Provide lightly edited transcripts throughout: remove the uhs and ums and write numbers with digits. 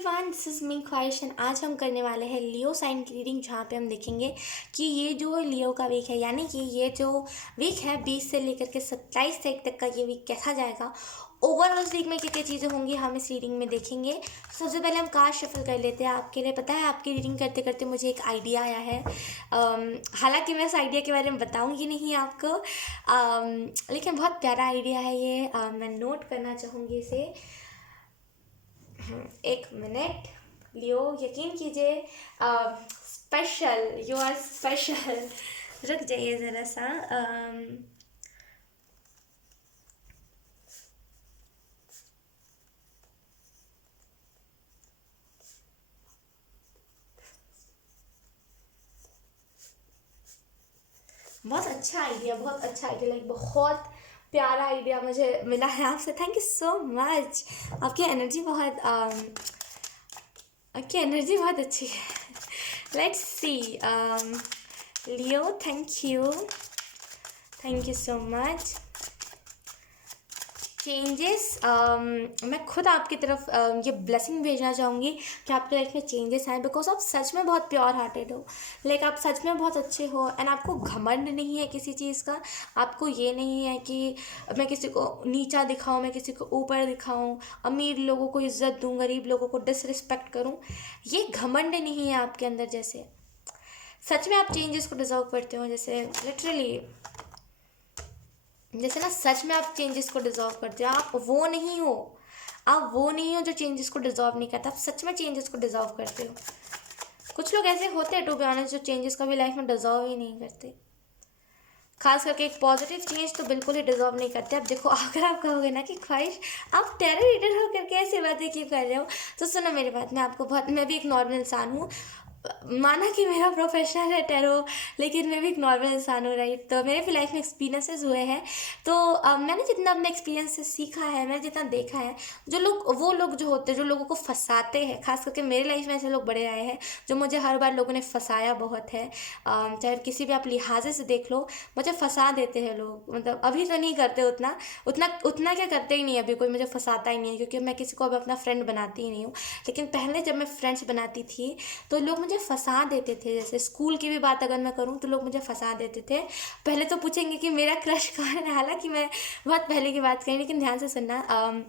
Everyone, this is me ख्वाहिश and आज हम करने वाले हैं लियो साइन की रीडिंग, जहाँ पे हम देखेंगे कि ये जो लियो का वीक है, यानी कि ये जो वीक है 20 से लेकर के 27 तारीख तक का ये वीक कैसा जाएगा। ओवरऑल वीक में क्या क्या चीज़ें होंगी हम इस रीडिंग में देखेंगे। सबसे पहले हम कार्ड शफल कर लेते हैं। आपके लिए पता है, आपकी रीडिंग करते करते मुझे एक आइडिया आया है। हालांकि मैं इस आइडिया के बारे में बताऊंगी नहीं आपको, लेकिन बहुत प्यारा आइडिया है ये। मैं नोट करना चाहूँगी इसे। एक मिनट। लियो, यकीन कीजिए, स्पेशल, यू आर स्पेशल। रुक जाइए ज़रा सा। बहुत अच्छा आइडिया, बहुत अच्छा आइडिया, लाइक बहुत प्यारा आइडिया मुझे मिला है आपसे। Thank you so much. आपकी एनर्जी बहुत अच्छी है। Let's see. Leo, thank you so much. Changes, मैं खुद आपकी तरफ ये ब्लेसिंग भेजना चाहूँगी कि आपके लाइफ में चेंजेस आए, बिकॉज आप सच में बहुत प्योर हार्टेड हो। लाइक आप सच में बहुत अच्छे हो एंड आपको घमंड नहीं है किसी चीज़ का। आपको ये नहीं है कि मैं किसी को नीचा दिखाऊं, मैं किसी को ऊपर दिखाऊं, अमीर लोगों को इज्जत दूं, गरीब लोगों को डिसरिस्पेक्ट करूं। ये घमंड नहीं है आपके अंदर। जैसे सच में आप चेंजेस को डिजर्व करते हो, जैसे लिटरली, जैसे ना सच में आप चेंजेस को डिजर्व करते हो। आप वो नहीं हो जो चेंजेस को डिजर्व नहीं करता। आप सच में चेंजेस को डिजर्व करते हो। कुछ लोग ऐसे होते हैं, टू बी ऑनेस्ट, जो चेंजेस कभी लाइफ में डिजर्व ही नहीं करते। खास करके एक पॉजिटिव चेंज तो बिल्कुल ही डिजर्व नहीं करते। अब देखो, अगर आप कहोगे ना कि ख्वाहिश आप टेरर रीडर हो करके ऐसी बातें क्यों कर रहे हो, तो सुनो मेरी बात। मैं भी एक नॉर्मल इंसान हूँ। माना कि मेरा प्रोफेशन है टैरो, लेकिन मैं भी एक नॉर्मल इंसान हूँ, राइट। तो मेरे भी लाइफ में एक्सपीरियंसेस हुए हैं। तो मैंने जितना अपने एक्सपीरियंस से सीखा है, मैंने जितना देखा है, वो लोग जो होते हैं, जो लोगों को फंसाते हैं, खास करके मेरे लाइफ में ऐसे लोग बड़े आए हैं जो मुझे हर बार लोगों ने फंसाया बहुत है। चाहे किसी भी आप लिहाजे से देख लो, मुझे फंसा देते हैं लोग। मतलब अभी तो नहीं करते उतना उतना उतना क्या करते ही नहीं, अभी कोई मुझे फंसाता ही नहीं है, क्योंकि मैं किसी को अब अपना फ्रेंड बनाती ही नहीं हूँ। लेकिन पहले जब मैं फ्रेंड्स बनाती थी तो लोग मुझे फंसा देते थे। जैसे स्कूल की भी बात अगर मैं करूँ तो लोग मुझे फंसा देते थे। पहले तो पूछेंगे कि मेरा क्रश कौन है, हालांकि मैं बहुत पहले की बात करी, लेकिन ध्यान से सुनना।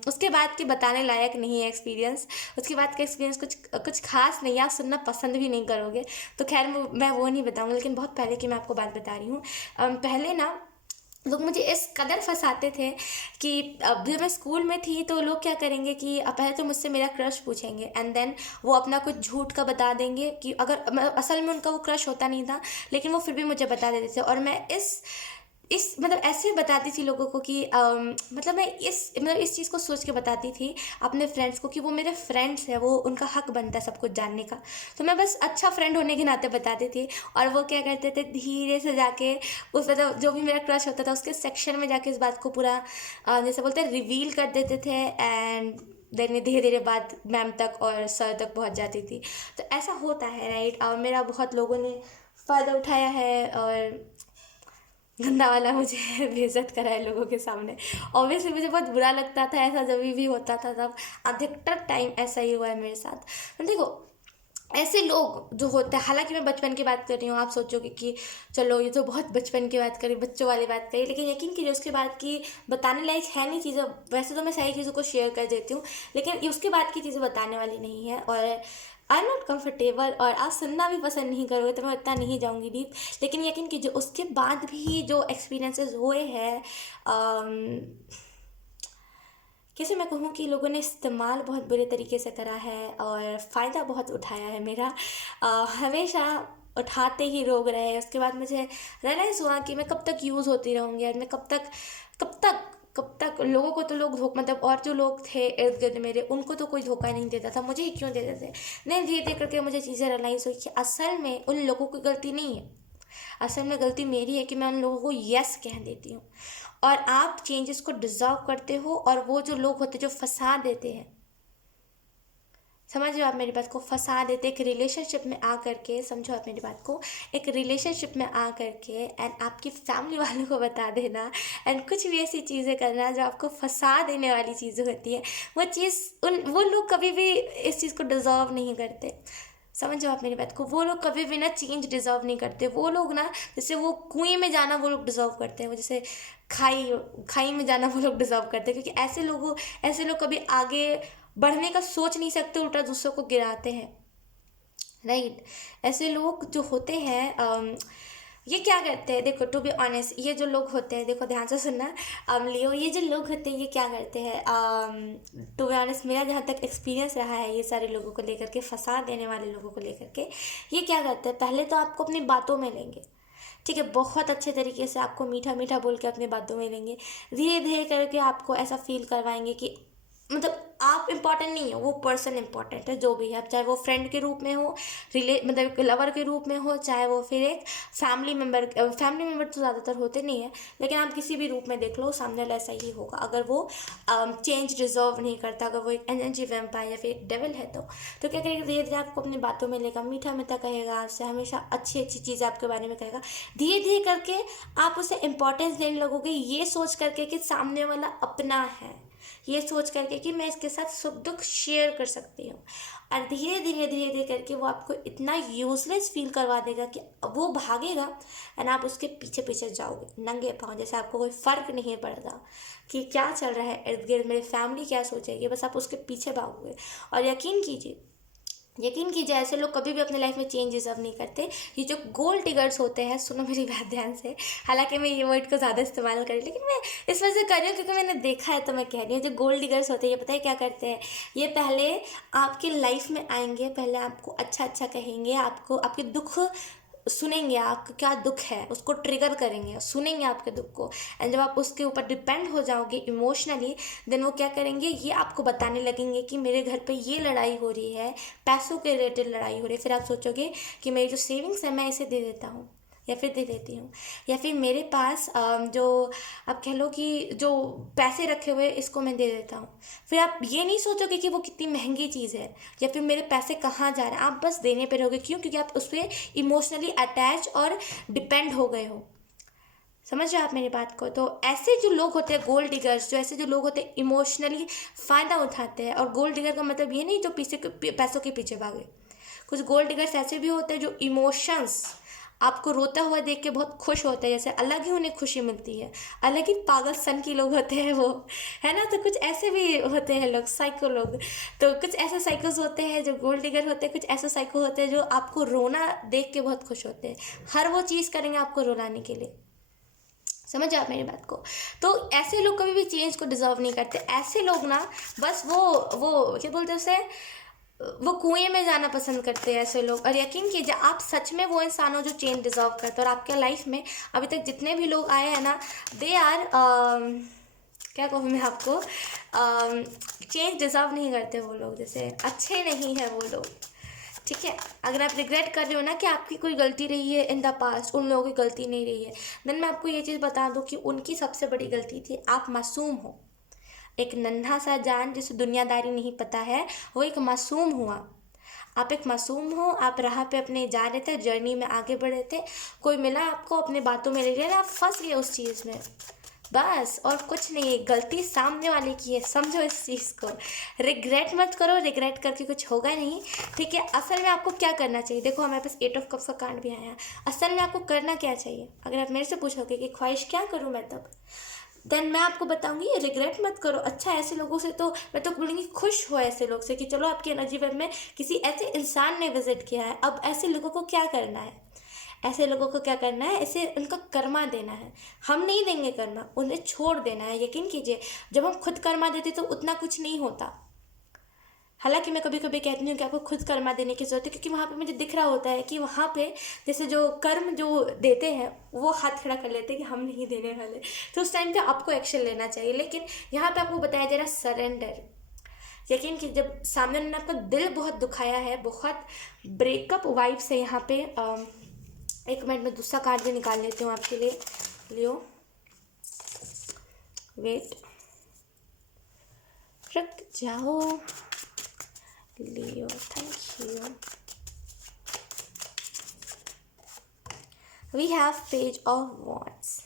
उसके बाद की बताने लायक नहीं है एक्सपीरियंस। उसके बाद का एक्सपीरियंस कुछ खास नहीं है, आप सुनना पसंद भी नहीं करोगे। तो खैर मैं वो नहीं बताऊँगी, लेकिन बहुत पहले की मैं आपको बात बता रही हूँ। पहले ना लोग मुझे इस कदर फंसाते थे कि अब जब मैं स्कूल में थी तो लोग क्या करेंगे कि पहले तो मुझसे मेरा क्रश पूछेंगे एंड देन वो अपना कुछ झूठ का बता देंगे कि अगर असल में उनका वो क्रश होता नहीं था, लेकिन वो फिर भी मुझे बता देते थे। और मैं इस मतलब ऐसे बताती थी लोगों को कि मतलब इस चीज़ को सोच के बताती थी अपने फ्रेंड्स को कि वो मेरे फ्रेंड्स हैं, वो उनका हक बनता है सब कुछ जानने का। तो मैं बस अच्छा फ्रेंड होने के नाते बताती थी। और वो क्या करते थे, धीरे से जाके उस मतलब जो भी मेरा क्रश होता था उसके सेक्शन में जाके इस बात को पूरा जैसे बोलते हैं रिवील कर देते थे। एंड देन धीरे धीरे बात मैम तक और सर तक पहुंच जाती थी। तो ऐसा होता है, राइट। और मेरा बहुत लोगों ने फ़ायदा उठाया है और गंदा वाला मुझे बेइज्जत करा है लोगों के सामने। ऑब्वियसली मुझे बहुत बुरा लगता था ऐसा जब भी होता था, तब अधिकतर टाइम ऐसा ही हुआ है मेरे साथ। तो देखो, ऐसे लोग जो होते हैं, हालांकि मैं बचपन की बात कर रही हूँ, आप सोचोगे कि चलो ये तो बहुत बचपन की बात करी, बच्चों वाली बात करी, लेकिन यकीन कीजिए उसके बाद की बताने लायक है नहीं चीज़ें। वैसे तो मैं सारी चीज़ों को शेयर कर देती हूँ, लेकिन ये उसके बाद की चीज़ें बताने वाली नहीं है। और आई एम नॉट कम्फर्टेबल, और आप सुनना भी पसंद नहीं करोगे, तो मैं इतना नहीं जाऊँगी डीप। लेकिन यकीन कीजिए उसके बाद भी जो एक्सपीरियंसेस हुए हैं, कैसे मैं कहूँ कि लोगों ने इस्तेमाल बहुत बुरे तरीके से करा है और फ़ायदा बहुत उठाया है मेरा। हमेशा उठाते ही रोक रहे हैं। उसके बाद मुझे रियलाइज़ हुआ कि मैं कब तक यूज़ होती रहूँगी, और मैं कब तक लोगों को तो लोग मतलब और जो लोग थे इर्द गिर्द मेरे, उनको तो कोई धोखा नहीं देता था, मुझे ही क्यों देते थे। नहीं, धीरे धीरे करके मुझे चीज़ें रियलाइज़ हुई कि असल में उन लोगों की गलती नहीं है। असल में गलती मेरी है कि मैं उन लोगों को यस कह देती हूँ। और आप चेंजेस को डिजर्व करते हो, और वो जो लोग होते हैं जो फंसा देते हैं, समझ रहे हो आप मेरी बात को, फंसा देते एक रिलेशनशिप में आ करके, समझो आप मेरी बात को, एक रिलेशनशिप में आ करके एंड आपकी फैमिली वालों को बता देना एंड कुछ भी ऐसी चीज़ें करना जो आपको फंसा देने वाली चीज़ें होती है, वो चीज़ वो लोग कभी भी इस चीज़ को डिज़र्व नहीं करते। समझो आप मेरी बात को, वो लोग कभी भी ना चेंज डिज़र्व नहीं करते। वो लोग ना, जैसे वो कुएं में जाना वो लोग डिज़र्व करते हैं, वो जैसे खाई खाई में जाना वो लोग डिज़र्व करते हैं, क्योंकि ऐसे लोग कभी आगे बढ़ने का सोच नहीं सकते, उल्टा दूसरों को गिराते हैं, राइट। ऐसे लोग जो होते हैं ये क्या करते हैं, देखो टू बी ऑनेस्ट, ये जो लोग होते हैं, देखो ध्यान से सुनना लियो, ये जो लोग होते हैं ये क्या करते हैं, टू बी ऑनेस्ट मेरा जहाँ तक एक्सपीरियंस रहा है ये सारे लोगों को लेकर के, फंसा देने वाले लोगों को लेकर के, ये क्या करते हैं, पहले तो आपको अपनी बातों में लेंगे, ठीक है, बहुत अच्छे तरीके से आपको मीठा मीठा बोल के अपनी बातों में लेंगे, धीरे धीरे करके आपको ऐसा फील करवाएंगे कि मतलब आप इम्पॉर्टेंट नहीं हो, वो पर्सन इम्पॉर्टेंट है, जो भी है, चाहे वो फ्रेंड के रूप में हो, मतलब लवर के रूप में हो, चाहे वो फिर एक फैमिली मेम्बर तो ज़्यादातर होते नहीं है, लेकिन आप किसी भी रूप में देख लो सामने वाला ऐसा ही होगा, अगर वो चेंज डिजर्व नहीं करता, अगर वो एक एनर्जी वैम्पायर या फिर एक डेविल है तो क्या करेगा, धीरे धीरे आपको अपनी बातों में लेगा, मीठा मीठा कहेगा आपसे, हमेशा अच्छी अच्छी चीज़ें आपके बारे में कहेगा, धीरे धीरे करके आप उसे इम्पोर्टेंस देने लगोगे, ये सोच करके कि सामने वाला अपना है, ये सोच करके कि मैं इसके साथ सुख दुख शेयर कर सकती हूँ, और धीरे धीरे धीरे धीरे करके वो आपको इतना यूजलेस फील करवा देगा कि वो भागेगा एंड आप उसके पीछे पीछे जाओगे नंगे पाँव, जैसे आपको कोई फ़र्क नहीं पड़ता कि क्या चल रहा है इर्द गिर्द, मेरी फैमिली क्या सोचेगी, बस आप उसके पीछे भागोगे। और यकीन कीजिए ऐसे लोग कभी भी अपने लाइफ में चेंज डिजर्व नहीं करते। ये जो गोल्ड डिगर्स होते हैं, सुनो मेरी बात ध्यान से, हालांकि मैं ये वर्ड को ज़्यादा इस्तेमाल कर रही हूँ, लेकिन मैं इस वजह से कर रही हूँ क्योंकि मैंने देखा है तो मैं कह रही हूँ। जो गोल्ड डिगर्स होते हैं ये पता है क्या करते हैं, ये पहले आपकी लाइफ में आएंगे, पहले आपको अच्छा अच्छा कहेंगे, आपको आपके दुख सुनेंगे, आपका क्या दुख है उसको ट्रिगर करेंगे, सुनेंगे आपके दुख को, एंड जब आप उसके ऊपर डिपेंड हो जाओगे इमोशनली, देन वो क्या करेंगे, ये आपको बताने लगेंगे कि मेरे घर पे ये लड़ाई हो रही है, पैसों के रिलेटेड लड़ाई हो रही है, फिर आप सोचोगे कि मेरी जो सेविंग्स है मैं इसे दे देता हूँ या फिर दे देती हूँ, या फिर मेरे पास जो आप कह लो कि जो पैसे रखे हुए इसको मैं दे देता हूँ। फिर आप ये नहीं सोचोगे कि वो कितनी महंगी चीज़ है या फिर मेरे पैसे कहाँ जा रहे हैं, आप बस देने पे रहोगे। क्यों? क्योंकि आप उस पर इमोशनली अटैच और डिपेंड हो गए हो। समझ रहे हो आप मेरी बात को? तो ऐसे जो लोग होते हैं गोल्ड डिगर्स, जो ऐसे जो लोग होते हैं इमोशनली फ़ायदा उठाते हैं, और गोल्ड डिगर का मतलब ये नहीं जो पैसों के पीछे भागे। कुछ गोल्ड डिगर्स ऐसे भी होते हैं जो इमोशंस, आपको रोता हुआ देख के बहुत खुश होते हैं, जैसे अलग ही उन्हें खुशी मिलती है, अलग ही पागल सन की लोग होते हैं वो, है ना। तो कुछ ऐसे भी होते हैं लोग, साइको लोग। तो कुछ ऐसे साइकोस होते हैं जो गोल्ड डिगर होते हैं, कुछ ऐसे साइको होते हैं जो आपको रोना देख के बहुत खुश होते हैं, हर वो चीज़ करेंगे आपको रुलाने के लिए। समझ आप मेरी बात को? तो ऐसे लोग कभी भी चेंज को डिजर्व नहीं करते। ऐसे लोग ना बस वो क्या बोलते हैं उसे, वो कुएं में जाना पसंद करते हैं ऐसे लोग। और यकीन कीजिए आप सच में वो इंसान हो जो चेंज डिजर्व करते हो। और आपके लाइफ में अभी तक जितने भी लोग आए हैं ना, दे आर क्या कहूँ मैं आपको, चेंज डिजर्व नहीं करते वो लोग, जैसे अच्छे नहीं हैं वो लोग, ठीक है। अगर आप रिग्रेट कर रहे हो ना कि आपकी कोई गलती रही है इन द पास्ट, उन लोगों की गलती नहीं रही है, देन मैं आपको ये चीज़ बता दूं कि उनकी सबसे बड़ी गलती थी आप मासूम हो। एक नन्हा सा जान जिसे दुनियादारी नहीं पता है, वो एक मासूम हुआ। आप एक मासूम हो, आप राह पे अपने जा रहे थे, जर्नी में आगे बढ़ रहे थे, कोई मिला आपको, अपने बातों में ले गया, आप फंस गए उस चीज़ में, बस और कुछ नहीं है। गलती सामने वाले की है, समझो इस चीज़ को। रिग्रेट मत करो, रिग्रेट करके कुछ होगा नहीं, ठीक है। असल में आपको क्या करना चाहिए, देखो हमारे पास 8 ऑफ कप्स का कार्ड भी आया है। असल में आपको करना क्या चाहिए, अगर आप मेरे से पूछोगे कि ख्वाहिश क्या करूँ मैं, तब देन मैं आपको बताऊंगी रिग्रेट मत करो। अच्छा, ऐसे लोगों से तो मैं तो बोलूँगी खुश हो ऐसे लोग से कि चलो आपकी एनर्जी वेब में किसी ऐसे इंसान ने विजिट किया है। अब ऐसे लोगों को क्या करना है, ऐसे लोगों को क्या करना है, ऐसे उनका कर्मा देना है। हम नहीं देंगे कर्मा, उन्हें छोड़ देना है। यकीन कीजिए जब हम खुद कर्मा देते तो उतना कुछ नहीं होता। हालांकि मैं कभी कभी कहती हूँ कि आपको खुद कर्मा देने की ज़रूरत है, क्योंकि वहाँ पे मुझे दिख रहा होता है कि वहाँ पे जैसे जो कर्म जो देते हैं वो हाथ खड़ा कर लेते हैं कि हम नहीं देने वाले, तो उस टाइम पे आपको एक्शन लेना चाहिए। लेकिन यहाँ पे आपको बताया जा रहा है सरेंडर। यकीन कि जब सामने उन्होंने आपका दिल बहुत दुखाया है, बहुत ब्रेकअप वाइब्स है यहाँ पे। एक मिनट में दूसरा कार्ड भी निकाल लेती हूँ आपके लिए, लियो, वेट, रुक जाओ, Leo, we have page of wands,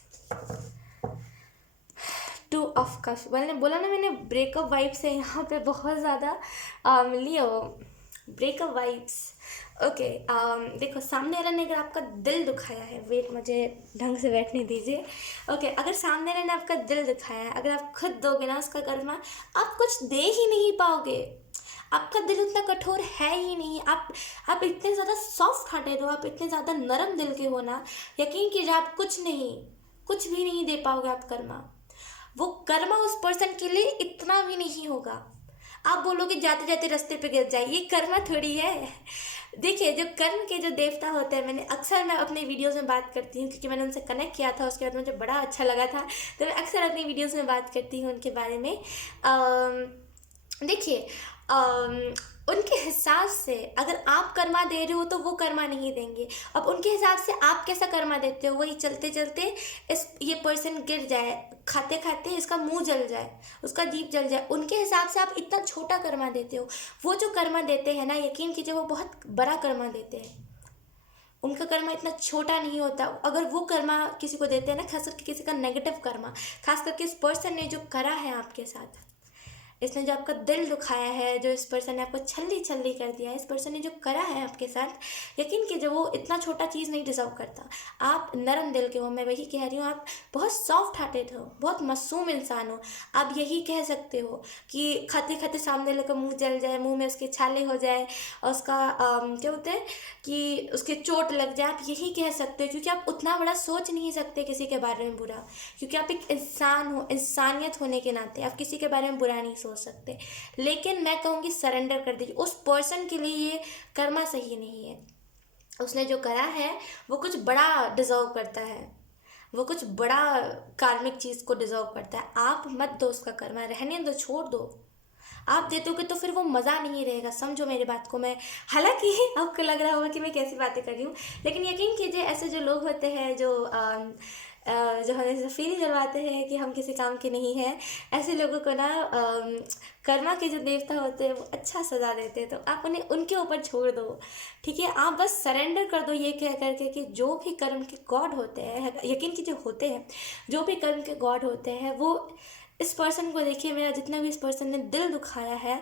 two of cups. मैंने बोला ना, मैंने ब्रेकअप वाइब्स है यहाँ पे बहुत ज़्यादा मिली है वो ब्रेकअप वाइब्स। ओके, देखो सामने वाले ने अगर आपका दिल दुखाया है, वेट मुझे ढंग से बैठने दीजिए। ओके, अगर सामने वाले ने आपका दिल दुखाया है, अगर आप खुद दोगे ना उसका कर्मा, आप कुछ दे ही नहीं पाओगे। आपका दिल उतना कठोर है ही नहीं। आप इतने ज़्यादा सॉफ्ट हार्टेड हो, आप इतने ज़्यादा नरम दिल के हो ना, यकीन कीजिए आप कुछ भी नहीं दे पाओगे आप कर्मा। वो कर्मा उस पर्सन के लिए इतना भी नहीं होगा। आप बोलोगे जाते जाते रास्ते पे गिर जाए, ये कर्मा थोड़ी है। देखिए, जो कर्म के जो देवता होते हैं, मैंने अक्सर मैं अपने वीडियोस में बात करती हूँ क्योंकि मैंने उनसे कनेक्ट किया था, उसके बाद मुझे बड़ा अच्छा लगा था, तो मैं अक्सर अपनी वीडियोस में बात करती हूँ उनके बारे में। देखिए, उनके हिसाब से अगर आप कर्मा दे रहे हो तो वो कर्मा नहीं देंगे। अब उनके हिसाब से आप कैसा कर्मा देते हो, वही चलते चलते ये पर्सन गिर जाए, खाते खाते इसका मुंह जल जाए, उसका जीभ जल जाए, उनके हिसाब से आप इतना छोटा कर्मा देते हो। वो जो कर्मा देते हैं ना, यकीन कीजिए वो बहुत बड़ा कर्मा देते हैं। उनका कर्मा इतना छोटा नहीं होता। अगर वो कर्मा किसी को देते हैं ना, खास करके किसी का नेगेटिव कर्मा, खास करके इस पर्सन ने जो करा है आपके साथ, इसने जो आपका दिल दुखाया है, जो इस पर्सन ने आपको छल्ली छल्ली कर दिया है, इस पर्सन ने जो करा है आपके साथ, यकीन कीजिए वो इतना छोटा चीज़ नहीं डिजर्व करता। आप नरम दिल के हो, मैं वही कह रही हूँ, आप बहुत सॉफ्ट हार्टेड हो, बहुत मासूम इंसान हो। आप यही कह सकते हो कि खाते खाते सामने वाले का मुंह जल जाए, मुंह में उसके छाले हो जाए और उसका क्या बोलते हैं कि उसके चोट लग जाए, आप यही कह सकते हो क्योंकि आप उतना बड़ा सोच नहीं सकते किसी के बारे में बुरा, क्योंकि आप एक इंसान हो। इंसानियत होने के नाते आप किसी के बारे में बुरा नहीं सोच सकते। लेकिन मैं कहूँगी सरेंडर कर दीजिए। उस पर्सन के लिए ये कर्मा सही नहीं है। उसने जो करा है वो कुछ बड़ा डिजर्व करता है, वो कुछ बड़ा कार्मिक चीज़ को डिजर्व करता है। आप मत दो उसका कर्मा, रहने दो, छोड़ दो। आप दे दोगे तो फिर वो मज़ा नहीं रहेगा, समझो मेरी बात को। मैं हालांकि आपको लग रहा होगा कि मैं कैसी बातें कर रही हूँ, लेकिन यकीन कीजिए ऐसे जो लोग होते हैं जो हमें से फील करवाते हैं कि हम किसी काम के नहीं हैं, ऐसे लोगों को ना कर्मा के जो देवता होते हैं वो अच्छा सजा देते हैं। तो आप उन्हें उनके ऊपर छोड़ दो, ठीक है। आप बस सरेंडर कर दो ये कह करके कि जो भी कर्म के गॉड होते हैं, यकीन कीजिए होते हैं, जो भी कर्म के गॉड होते हैं वो इस पर्सन को, देखिए मेरा जितना भी इस पर्सन ने दिल दुखाया है,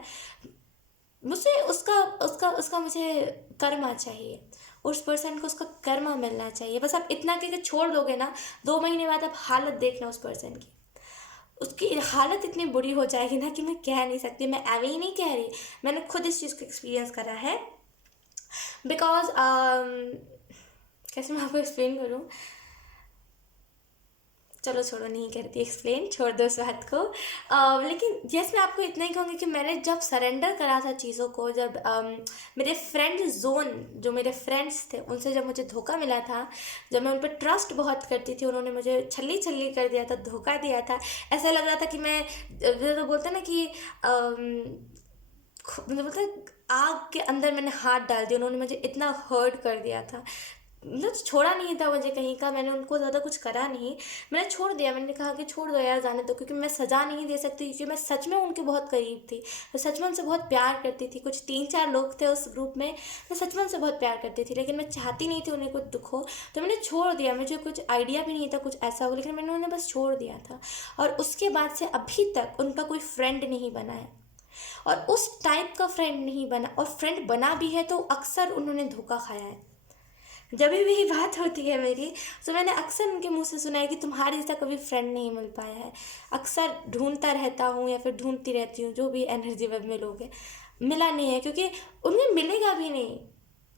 मुझे उसका उसका उसका मुझे कर्मा चाहिए। उस पर्सन को उसका कर्मा मिलना चाहिए। बस आप इतना करके छोड़ दोगे ना, 2 महीने बाद आप हालत देखना उस पर्सन की, उसकी हालत इतनी बुरी हो जाएगी ना कि मैं कह नहीं सकती। मैं ऐवे ही नहीं कह रही, मैंने खुद इस चीज़ को एक्सपीरियंस करा है। बिकॉज कैसे मैं आपको एक्सप्लेन करूँ, चलो छोड़ो, नहीं करती एक्सप्लेन, छोड़ दो इस बात को। लेकिन यस, मैं आपको इतना ही कहूँगी कि मैंने जब सरेंडर करा था चीज़ों को, जब मेरे फ्रेंड जोन, जो मेरे फ्रेंड्स थे उनसे जब मुझे धोखा मिला था, जब मैं उन पर ट्रस्ट बहुत करती थी, उन्होंने मुझे छल्ली छल्ली कर दिया था, धोखा दिया था। ऐसा लग रहा था कि मैं तो बोलते ना कि मतलब बोलते आग के अंदर मैंने हाथ डाल दिया, उन्होंने मुझे इतना हर्ट कर दिया था। मतलब छोड़ा नहीं था मुझे कहीं का, मैंने उनको ज़्यादा कुछ करा नहीं, मैंने छोड़ दिया। मैंने कहा कि छोड़ दो यार, जाने दो, क्योंकि मैं सज़ा नहीं दे सकती, क्योंकि मैं सच में उनके बहुत करीब थी। मैं सच में उनसे बहुत प्यार करती थी। कुछ 3-4 लोग थे उस ग्रुप में, मैं सच में उनसे बहुत प्यार करती थी, लेकिन मैं चाहती नहीं थी उन्हें कुछ दुख हो, तो मैंने छोड़ दिया। मुझे कुछ आइडिया भी नहीं था कुछ ऐसा हो, लेकिन मैंने उन्हें बस छोड़ दिया था। और उसके बाद से अभी तक उनका कोई फ्रेंड नहीं बना है, और उस टाइप का फ्रेंड नहीं बना, और फ्रेंड बना भी है तो अक्सर उन्होंने धोखा खाया है। जब भी बात होती है मेरी, तो मैंने अक्सर उनके मुंह से सुना है कि तुम्हारे जैसा कभी फ्रेंड नहीं मिल पाया है। अक्सर ढूंढता रहता हूँ या फिर ढूंढती रहती हूँ, जो भी एनर्जी वेब में लोग हैं, मिला नहीं है, क्योंकि उन्हें मिलेगा भी नहीं।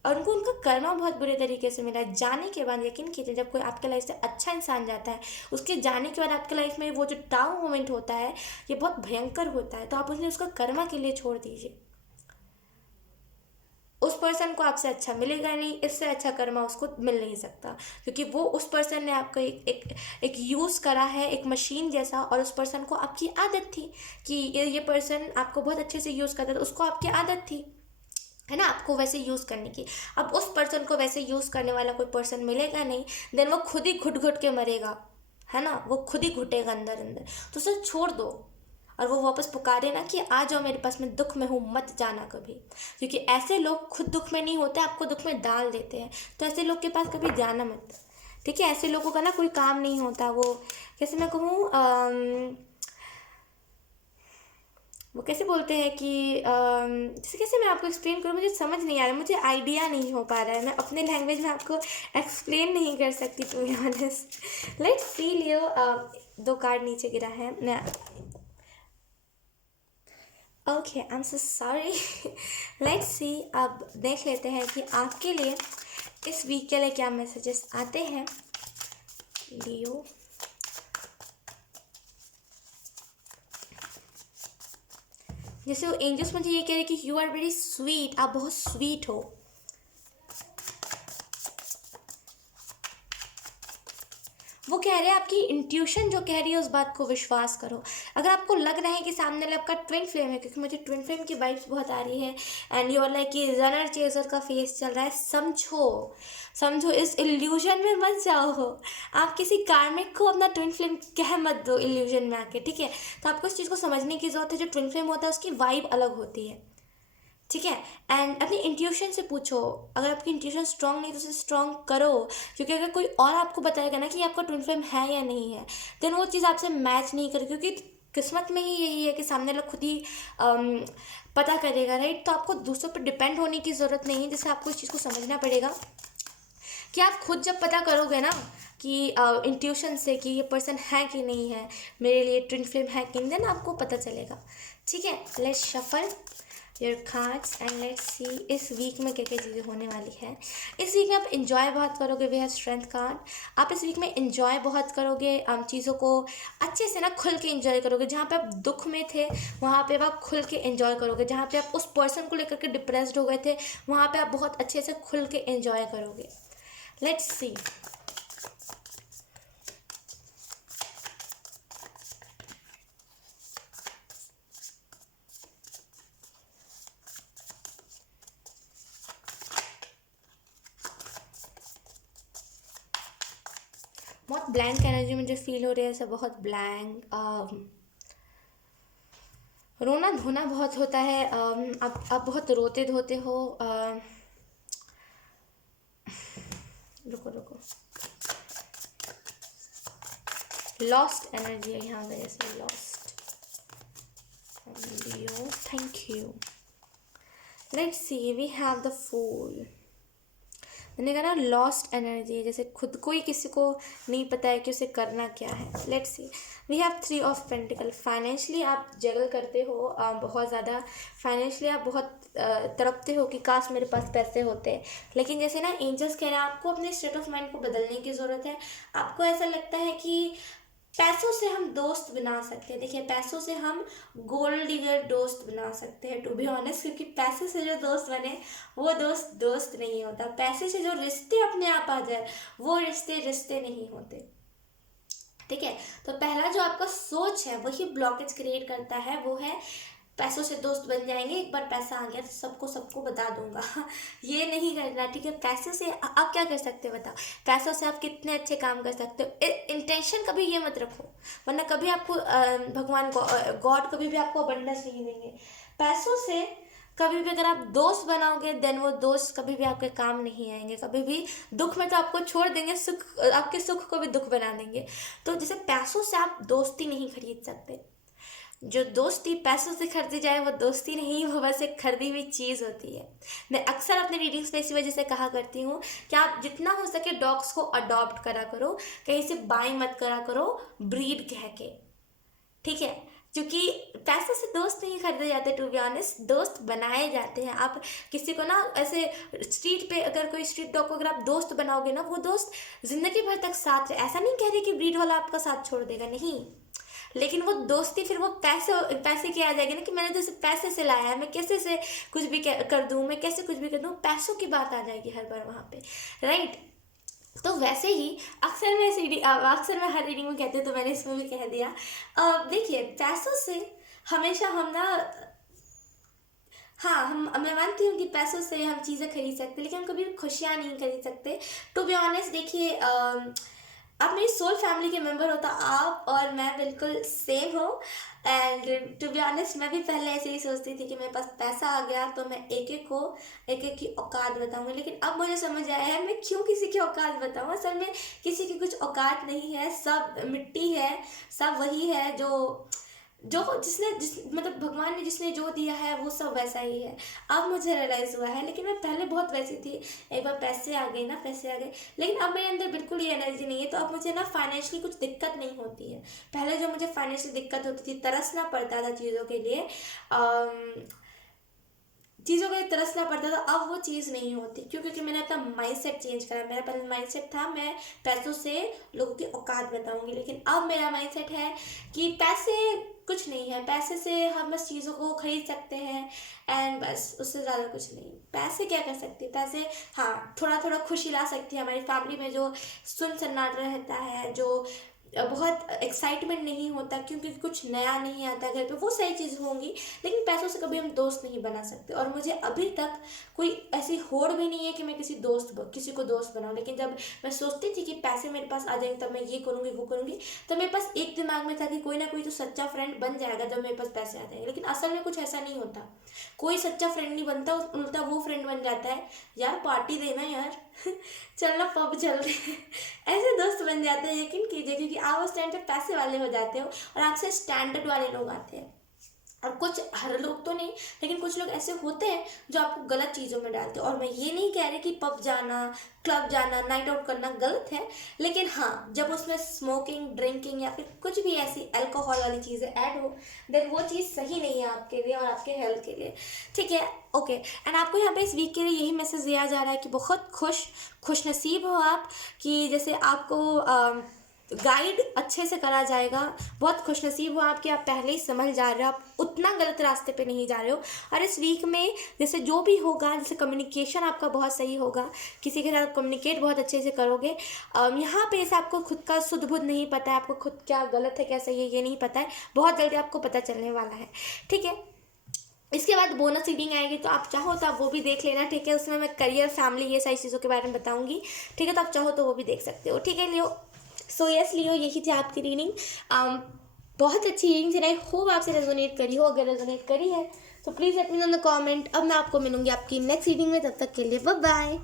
और उनको उनका कर्मा बहुत बुरे तरीके से मिला है। जाने के बाद, यकीन कीजिए, जब कोई आपके लाइफ से अच्छा इंसान जाता है, उसके जाने के बाद आपके लाइफ में वो जो डाउन मोमेंट होता है, ये बहुत भयंकर होता है। तो आप उन्हें उसका कर्मा के लिए छोड़ दीजिए। उस पर्सन को आपसे अच्छा मिलेगा नहीं, इससे अच्छा कर्मा उसको मिल नहीं सकता, क्योंकि वो उस पर्सन ने आपको एक यूज़ करा है, एक मशीन जैसा। और उस पर्सन को आपकी आदत थी कि ये पर्सन आपको बहुत अच्छे से यूज़ करता था, उसको आपकी आदत थी, है ना, आपको वैसे यूज़ करने की। अब उस पर्सन को वैसे यूज़ करने वाला कोई पर्सन मिलेगा नहीं, देन वो खुद ही घुट घुट के मरेगा, है ना, वो खुद ही घुटेगा अंदर अंदर। तो उसे छोड़ दो, और वो वापस पुकारे ना कि आ जाओ मेरे पास, मैं दुख में हूँ, मत जाना कभी। क्योंकि ऐसे लोग खुद दुख में नहीं होते, आपको दुख में डाल देते हैं। तो ऐसे लोग के पास कभी जाना मत, ठीक है, ऐसे लोगों का ना कोई काम नहीं होता। वो कैसे मैं कहूँ, वो कैसे बोलते हैं कि जैसे कैसे मैं आपको एक्सप्लेन करूँ, मुझे समझ नहीं आ रहा, मुझे आइडिया नहीं हो पा रहा है, मैं अपने लैंग्वेज में आपको एक्सप्लेन नहीं कर सकती to be honest. Let's see Leo, 2 card नीचे गिरा है, मैं okay I am so sorry. Let's see, अब देख लेते हैं कि आपके लिए इस वीक के लिए क्या मैसेजेस आते हैं। लियो, जैसे वो एंजल्स मुझे ये कह रहे हैं कि यू आर वेरी स्वीट, आप बहुत स्वीट हो। वो कह रहे हैं आपकी इंट्यूशन जो कह रही है उस बात को विश्वास करो। अगर आपको लग रहा है कि सामने वाला आपका ट्विन फ्लेम है, क्योंकि मुझे ट्विन फ्लेम की वाइब्स बहुत आ रही है, एंड यू आर लाइक कि रनर चेजर का फेस चल रहा है, समझो समझो, इस इल्यूजन में मत जाओ हो। आप किसी कार्मिक को अपना ट्विन फ्लेम कह मत दो इल्यूजन में आके, ठीक है। तो आपको इस चीज़ को समझने की जरूरत है, जो ट्विन फ्लेम होता है उसकी वाइब अलग होती है, ठीक है। एंड अपनी इंट्यूशन से पूछो, अगर आपकी इंट्यूशन स्ट्रांग नहीं तो उसे स्ट्रांग करो, क्योंकि अगर कोई और आपको बताएगा ना कि आपका ट्विन फ्लेम है या नहीं है, देन वो चीज़ आपसे मैच नहीं करे, क्योंकि किस्मत में ही यही है कि सामने वाला खुद ही पता करेगा, राइट। तो आपको दूसरों पर डिपेंड होने की ज़रूरत नहीं है, जैसे आपको इस चीज़ को समझना पड़ेगा कि आप खुद जब पता करोगे ना कि इंट्यूशन से कि ये पर्सन है कि नहीं है, मेरे लिए ट्विन फ्लेम है कि नहीं, देन आपको पता चलेगा, ठीक है। Let's shuffle your cards and let's see इस वीक में क्या क्या चीज़ें होने वाली है। इस वीक में आप इन्जॉय बहुत करोगे, वी हैव स्ट्रेंथ कार्ड। आप इस वीक में इन्जॉय बहुत करोगे, चीज़ों को अच्छे से ना खुल के इन्जॉय करोगे। जहाँ पे आप दुख में थे वहाँ पे आप खुल के इन्जॉय करोगे, जहाँ पे आप उस पर्सन को लेकर के डिप्रेस्ड हो गए थे वहाँ पे आप बहुत अच्छे से खुल के इन्जॉय करोगे। लेट्स सी, बहुत ब्लैंक एनर्जी मुझे फील हो रही है, ऐसा बहुत ब्लैंक। रोना धोना बहुत होता है, आप बहुत रोते धोते हो। रुको रुको, लॉस्ट एनर्जी है यहाँ पे, जैसे lost. Leo, thank you. Let's see, we have the fool. मैंने कहा ना लॉस्ट एनर्जी, जैसे खुद को ही किसी को नहीं पता है कि उसे करना क्या है। Let's see, we have 3 of pentacle. Financially आप जगल करते हो बहुत ज़्यादा, फाइनेंशियली आप बहुत तड़पते हो कि काश मेरे पास पैसे होते, लेकिन जैसे ना एंजल्स कह रहे हैं आपको अपने स्टेट ऑफ माइंड को बदलने की ज़रूरत है। आपको ऐसा लगता है कि पैसों से हम दोस्त बना सकते हैं। देखिए, पैसों से हम गोल्ड डिगर दोस्त बना सकते हैं, टू बी ऑनेस्ट, क्योंकि पैसे से जो दोस्त बने वो दोस्त दोस्त नहीं होता। पैसे से जो रिश्ते अपने आप आ जाए वो रिश्ते रिश्ते नहीं होते, ठीक है। तो पहला जो आपका सोच है वही ब्लॉकेज क्रिएट करता है, वो है पैसों से दोस्त बन जाएंगे, एक बार पैसा आ गया तो सबको सबको बता दूंगा। ये नहीं करना, ठीक है। पैसे से आप क्या कर सकते हो बताओ, पैसों से आप कितने अच्छे काम कर सकते हो। इंटेंशन कभी ये मत रखो, वरना कभी आपको भगवान गॉड कभी भी आपको अबंडेंस नहीं देंगे। पैसों से कभी भी अगर आप दोस्त बनाओगे देन वो दोस्त कभी भी आपके काम नहीं आएंगे, कभी भी दुख में तो आपको छोड़ देंगे, सुख आपके सुख को भी दुख बना देंगे। तो जैसे पैसों से आप दोस्ती नहीं खरीद सकते, जो दोस्ती पैसों से खरीदी जाए वो दोस्ती नहीं, वो बस एक खरीदी हुई चीज़ होती है। मैं अक्सर अपने रीडिंग्स में इसी वजह से कहा करती हूँ कि आप जितना हो सके डॉग्स को अडॉप्ट करा करो, कहीं से बाय मत करा करो ब्रीड कह के, ठीक है। क्योंकि पैसे से दोस्त नहीं खरीदे जाते, टू बी ऑनेस्ट, दोस्त बनाए जाते हैं। आप किसी को ना ऐसे स्ट्रीट पे अगर कोई स्ट्रीट डॉग को अगर आप दोस्त बनाओगे ना, वो दोस्त जिंदगी भर तक साथ है। ऐसा नहीं कह रही कि ब्रीड वाला आपका साथ छोड़ देगा, नहीं, लेकिन वो दोस्ती फिर वो पैसे पैसे की आ जाएगी ना कि मैंने तो इसे पैसे से लाया है, मैं कैसे से कुछ भी कर दूँ, मैं कैसे कुछ भी कर दूँ, पैसों की बात आ जाएगी हर बार वहाँ पे, राइट। तो वैसे ही अक्सर मैं हर रीडिंग में कहती हूँ, तो मैंने इसमें भी कह दिया। देखिए, पैसों से हमेशा हम ना, हाँ, मैं मानती हूँ कि पैसों से हम चीज़ें खरीद सकते, लेकिन हम कभी खुशियाँ नहीं खरीद सकते, टू बी ऑनेस्ट। देखिए, आप मेरी सोल फैमिली के मेंबर हो तो आप और मैं बिल्कुल सेम हो। एंड टू बी ऑनेस्ट मैं भी पहले ऐसे ही सोचती थी कि मेरे पास पैसा आ गया तो मैं एक एक को एक एक की औकात बताऊंगी, लेकिन अब मुझे समझ आया है मैं क्यों किसी की औकात बताऊँ। असल में किसी की कुछ औकात नहीं है, सब मिट्टी है, सब वही है जो जो जिस मतलब भगवान ने जिसने जो दिया है वो सब वैसा ही है। अब मुझे रियलाइज़ हुआ है, लेकिन मैं पहले बहुत वैसी थी। एक बार पैसे आ गए ना, पैसे आ गए, लेकिन अब मेरे अंदर बिल्कुल ये एनर्जी नहीं है, तो अब मुझे ना फाइनेंशियली कुछ दिक्कत नहीं होती है। पहले जो मुझे फाइनेंशियल दिक्कत होती थी, तरसना पड़ता था चीज़ों के लिए, चीज़ों को तरसना पड़ता था, अब वो चीज़ नहीं होती। क्यों? क्योंकि मैंने अपना माइंडसेट चेंज करा। मेरा पहले माइंडसेट था मैं पैसों से लोगों की औकात बताऊंगी, लेकिन अब मेरा माइंडसेट है कि पैसे कुछ नहीं है, पैसे से हम बस चीज़ों को खरीद सकते हैं एंड बस, उससे ज़्यादा कुछ नहीं। पैसे क्या कर सकते हैं? पैसे हाँ थोड़ा थोड़ा खुशी ला सकती है। हमारी फैमिली में जो सुन सन्नाटा रहता है, जो बहुत एक्साइटमेंट नहीं होता क्योंकि कुछ नया नहीं आता घर पे, वो सही चीज़ होंगी, लेकिन पैसों से कभी हम दोस्त नहीं बना सकते। और मुझे अभी तक कोई ऐसी होड़ भी नहीं है कि मैं किसी को दोस्त बनाऊं। लेकिन जब मैं सोचती थी कि पैसे मेरे पास आ जाएंगे तब मैं ये करूँगी वो करूँगी, तो मेरे पास एक दिमाग में था कि कोई ना कोई तो सच्चा फ्रेंड बन जाएगा जब मेरे पास पैसे आ जाएंगे। लेकिन असल में कुछ ऐसा नहीं होता, कोई सच्चा फ्रेंड नहीं बनता, उल्टा वो फ्रेंड बन जाता है, यार पार्टी देना यार चलना पब चल रहे हैं, ऐसे दोस्त बन जाते हैं। यकीन कीजिए, क्योंकि आप उस टाइम पे पैसे वाले हो जाते हो और आपसे स्टैंडर्ड वाले लोग आते हैं। और कुछ, हर लोग तो नहीं, लेकिन कुछ लोग ऐसे होते हैं जो आपको गलत चीज़ों में डालते हैं। और मैं ये नहीं कह रही कि पब जाना, क्लब जाना, नाइट आउट करना गलत है, लेकिन हाँ जब उसमें स्मोकिंग, ड्रिंकिंग या फिर कुछ भी ऐसी अल्कोहल वाली चीज़ें ऐड हो, देन वो चीज़ सही नहीं है आपके लिए और आपके हेल्थ के लिए। ठीक है, ओके। एंड आपको यहाँ पे इस वीक के लिए यही मैसेज दिया जा रहा है कि बहुत खुश नसीब हो आप, कि जैसे आपको गाइड अच्छे से करा जाएगा। बहुत खुशनसीब हो आप कि आप पहले ही समझ जा रहे हो, आप उतना गलत रास्ते पे नहीं जा रहे हो। और इस वीक में जैसे जो भी होगा, जैसे कम्युनिकेशन आपका बहुत सही होगा, किसी के साथ कम्युनिकेट बहुत अच्छे से करोगे। यहाँ पे जैसे आपको खुद का शुद्ध बुद्ध नहीं पता है, आपको खुद क्या गलत है क्या सही है ये नहीं पता है, बहुत जल्दी आपको पता चलने वाला है। ठीक है, इसके बाद बोनस रीडिंग आएगी, तो आप चाहो तो आप वो भी देख लेना। ठीक है, उसमें मैं करियर, फैमिली, ये सारी चीज़ों के बारे में बताऊंगी। ठीक है, तो आप चाहो तो वो भी देख सकते हो। ठीक है लियो, सो यस लियो, यही थी आपकी रीडिंग। बहुत अच्छी रीडिंग थी। आई होप आपसे रेजोनेट करी हो। अगर रेजोनेट करी है तो please let me know in the comment. अब मैं आपको मिलूंगी आपकी नेक्स्ट रीडिंग में, तब तक के लिए बाय बाय।